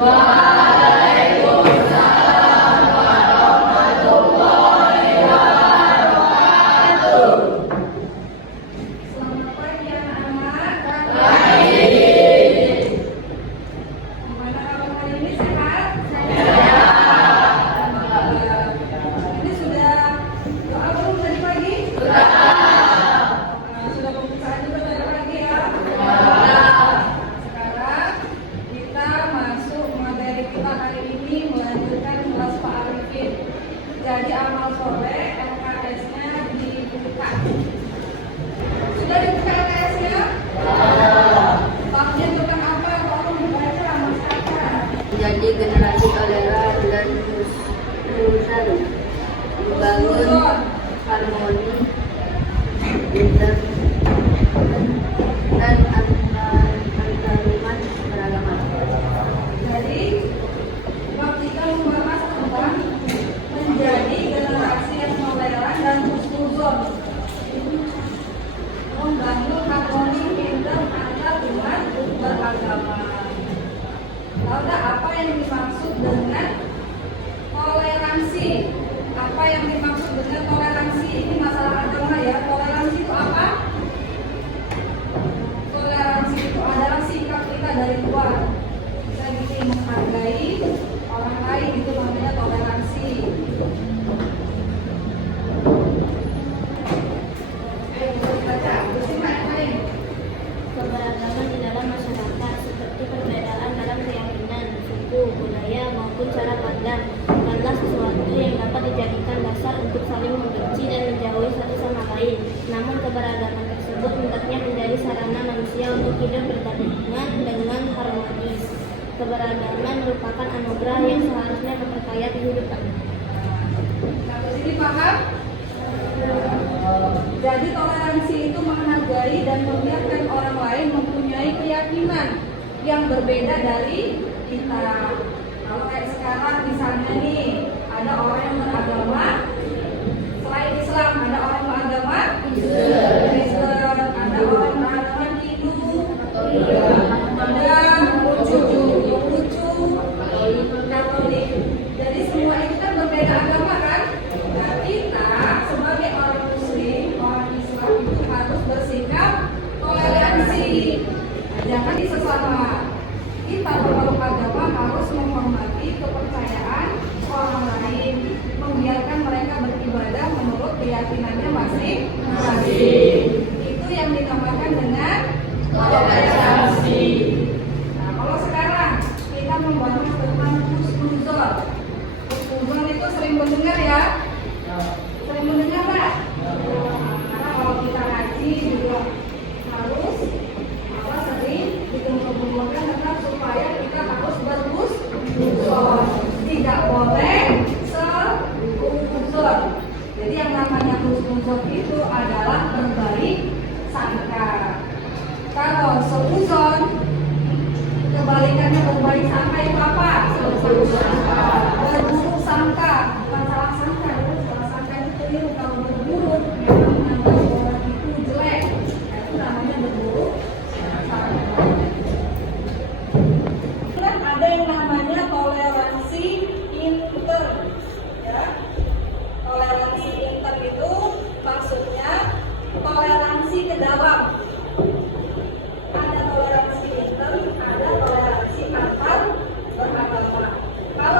Selamat pagi anak-anak. Gimana kabar hari ini, sehat? Ini sudah doa belum tadi pagi? Sudah pembukaan juga tadi pagi ya? Sekarang kita masuk materi kita hari ini, melanjutkan kelas Pak Arifin. Jadi amal soleh LKS-nya dibuka. Sudah dibuka LKS-nya? Babnya tentang apa? Tolong dibaca Mas Aka. Menjadi generasi toleran dan husnuzon, membangun harmoni dan antaruman beragama. Jadi bab kita membahas tentang menjadi generasi yang toleran dan husnuzon, membangun harmoni indah antar umat beragama. Tahu nggak apa yang dimaksud dengan toleransi? Apa yang dimaksud dengan toleransi? Ini masalah agama ya. Toleransi itu apa? Toleransi itu adalah sikap kita dari luar. Kita bisa menghargai orang lain, itu namanya toleransi. Ayo kita baca. Bersimak yang lain. Keberagaman di dalam masyarakat seperti perbedaan dalam keyakinan, suku, budaya maupun cara pandang bukanlah sesuatu yang dapat dijadikan dasar untuk saling membenci dan menjauhi satu sama lain. Namun keberagaman tersebut hendaknya menjadi sarana manusia untuk hidup berdampingan dengan harmonis. Keberagaman merupakan anugerah yang seharusnya memperkaya kehidupan. Sampai sini paham? Jadi toleransi itu menghargai dan membiarkan orang lain mempunyai keyakinan yang berbeda dari kita. Kalau kayak sekarang misalnya nih, ada orang yang beragama selain Islam, ada orang beragama Kristen, ada orang beragama Hindu, ada Katolik. Jadi semua itu kan berbeda agama kan? Nah, kita sebagai orang Muslim, orang Islam itu harus bersikap toleransi. Jangan disesama. Kita beragama agama harus menghormati kepercayaan orang lain, membiarkan mereka beribadah menurut keyakinannya masing-masing. Itu yang dinamakan dengan toleransi. Nah, kalau sekarang kita membahas tentang husnuzon. Husnuzon itu sering mendengar ya? Sering mendengar Pak? Karena kalau kita ngaji juga harus sering dikumpulkan tentang supaya kita harus berhusnuzon. Tidak boleh seuzon. Jadi yang namanya husnuzon itu adalah berbaik sangka. Kalau seuzon, kebalikannya berbaik sangka itu apa? Berburuk sangka. Bukan salah sangka, salah sangka itu keliru. Kalau berburuk memang menganggap orang itu jelek, itu namanya berburuk sangka. Ada yang namanya toleransi inter, ya. Toleransi inter itu maksudnya toleransi ke dalam. Ada toleransi inter, ada toleransi antar beragama. Kalau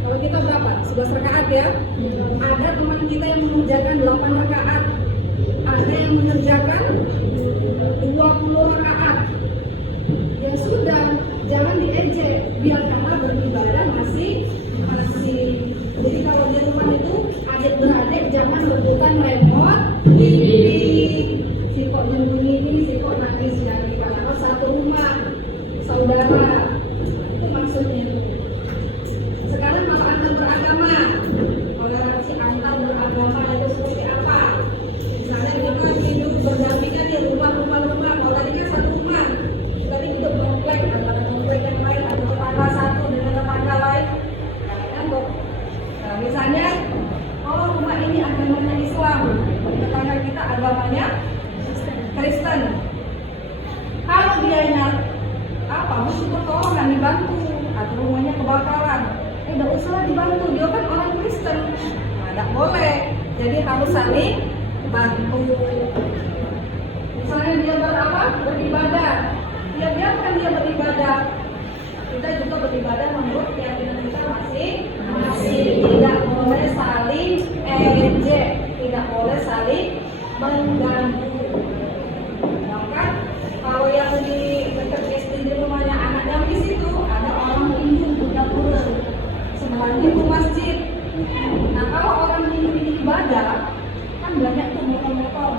Kalau kita berapa? 11 rakaat ya. Ada teman kita yang mengerjakan 8 rakaat. Ada yang mengerjakan 20 rakaat. Ya sudah, jangan diejek. Biarkanlah beribadah masih. Jadi kalau di rumah itu adik-beradik jangan rebutan remote TV. Si kok nyembunyi ini, si kok nangis lagi. Kalau satu rumah, saudara. Itu maksudnya. Sekarang kalau antar beragama, toleransi antar beragama itu seperti apa? Misalnya kita hidup berdampingan di rumah. Kalau tadinya satu rumah, tadi hidup komplek antara komplek yang lain atau tetangga satu dengan tetangga lain, kan kok? Nah, misalnya, oh rumah ini agamanya Islam, tetangga kita agamanya Kristen. Kalau dia butuh pertolongan dibantu atau rumahnya kebakaran, tidak usah dibantu, dia kan orang Kristen, tidak boleh. Jadi harus saling bantu. Misalnya dia beribadah, ya biarkan dia beribadah. Kita juga beribadah menurut keyakinan kita masing-masing. Tidak boleh saling ejek, tidak boleh saling mengganggu. Bahkan kalau yang di dekat SD di rumahnya anaknya di situ ada orang Hindu budak pura, semuanya itu masjid. Nah kalau orang Hindu ini ibadah, kan banyak tuh motor-motor.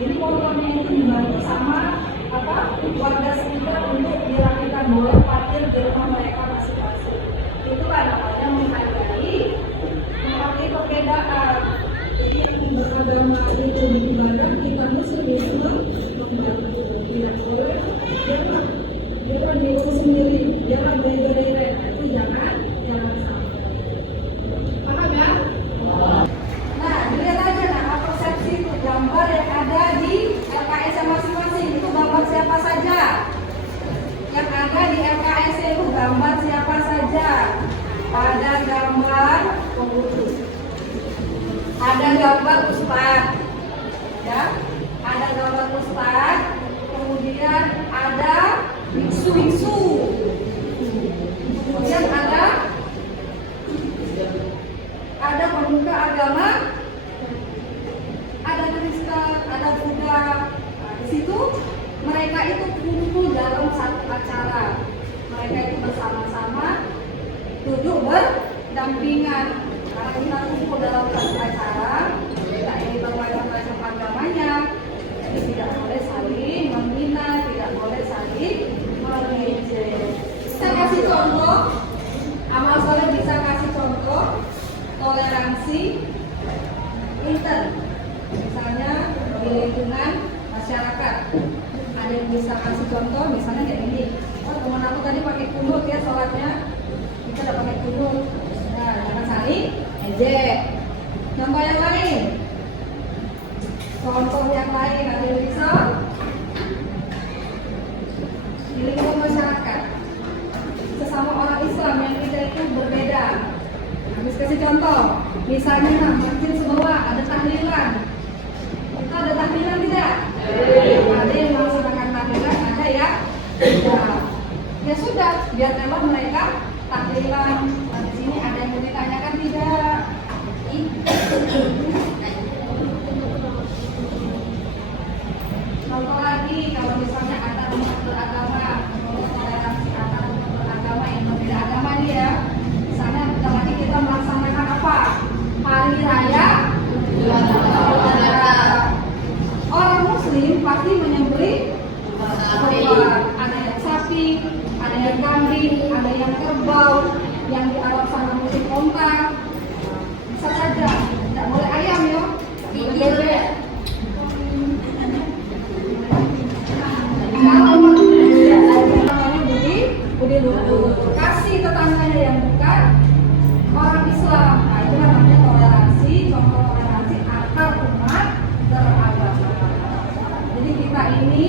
Jadi motornya itu dibantu sama warga sekitar untuk dirapikan, boleh parkir di rumah mereka masing-masing. Itulah namanya menghargai perbedaan. Jadi yang beragama itu beribadah, kita mesti bisa membantu. Tidak boleh dia diurus sendiri, dia berdiri, itu jangan sampai. Paham ya? Nah, dilihat aja apa persepsi itu gambar yang ada di LKS masing-masing itu gambar siapa saja. Yang ada di LKS itu gambar siapa saja. Ada gambar pengurus, ada gambar ustaz, ya, ada gambar ustaz, kemudian ada biksu-biksu, kemudian ada pemuka agama, ada Kristen, ada Buddha. Nah, di situ mereka itu kumpul dalam satu acara. Mereka itu bersama-sama duduk berdampingan. Karena kita kumpul dalam satu acara, kita ini bermacam-macam agamanya. Jadi tidak boleh saling menghina, tidak boleh saling mengejek. Saya kasih contoh, amal soleh bisa kasih contoh toleransi inter. Misalnya di lingkungan masyarakat, ada yang bisa kasih contoh, misalnya kayak ini. Oh teman aku tadi pakai kunut ya sholatnya, kita udah pakai kunut. Nah, jangan saling ejek. Contoh yang lain. Contoh yang lain ada yang bisa di lingkungan masyarakat sesama orang Islam yang kita itu berbeda. Habis kasih contoh, misalnya masjid sebelah ada tahlilan. Kita ada tahlilan tidak? Ada yang melaksanakan tahlilan, ada ya? Ya sudah, biarkanlah mereka tahlilan. Nah, di sini ada yang mau ditanyakan tidak? Contoh lagi, kalau misalnya ada umat beragama, toleransi antar umat beragama yang berbeda agama nih ya. Misalnya bentar lagi kita melaksanakan apa? Hari Raya orang Muslim pasti menyembelih kurban. Ada yang sapi, ada yang kambing, ada yang kerbau, yang di Arab sana musik onta. Bisa saja, tidak boleh ayam ya. Boleh. Kasih tetangganya yang bukan orang Islam. Nah itu namanya toleransi, contoh toleransi antar umat beragama. Jadi kita ini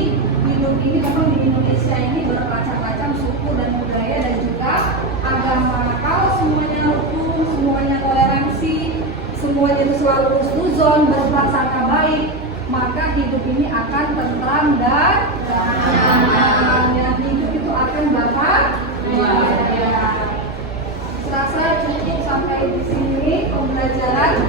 hidup ini memang di Indonesia ini bermacam-macam suku dan budaya dan juga agama. Kalau semuanya rukun, semuanya toleransi, semuanya itu selalu husnuzon, berprasangka baik, maka hidup ini akan tentram dan nyaman. Hidup itu akan bahagia. Serasa sampai di sini pembelajaran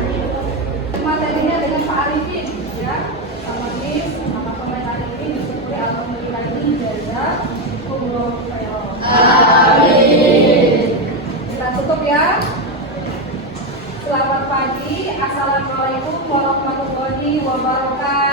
materinya dengan Pak Arifin ya. Sama Miss, sama pemain ini disyukuri alhamdulillah ini jazakumullah khairan. Amin. Kita tutup ya. Selamat pagi. Assalamualaikum warahmatullahi wabarakatuh.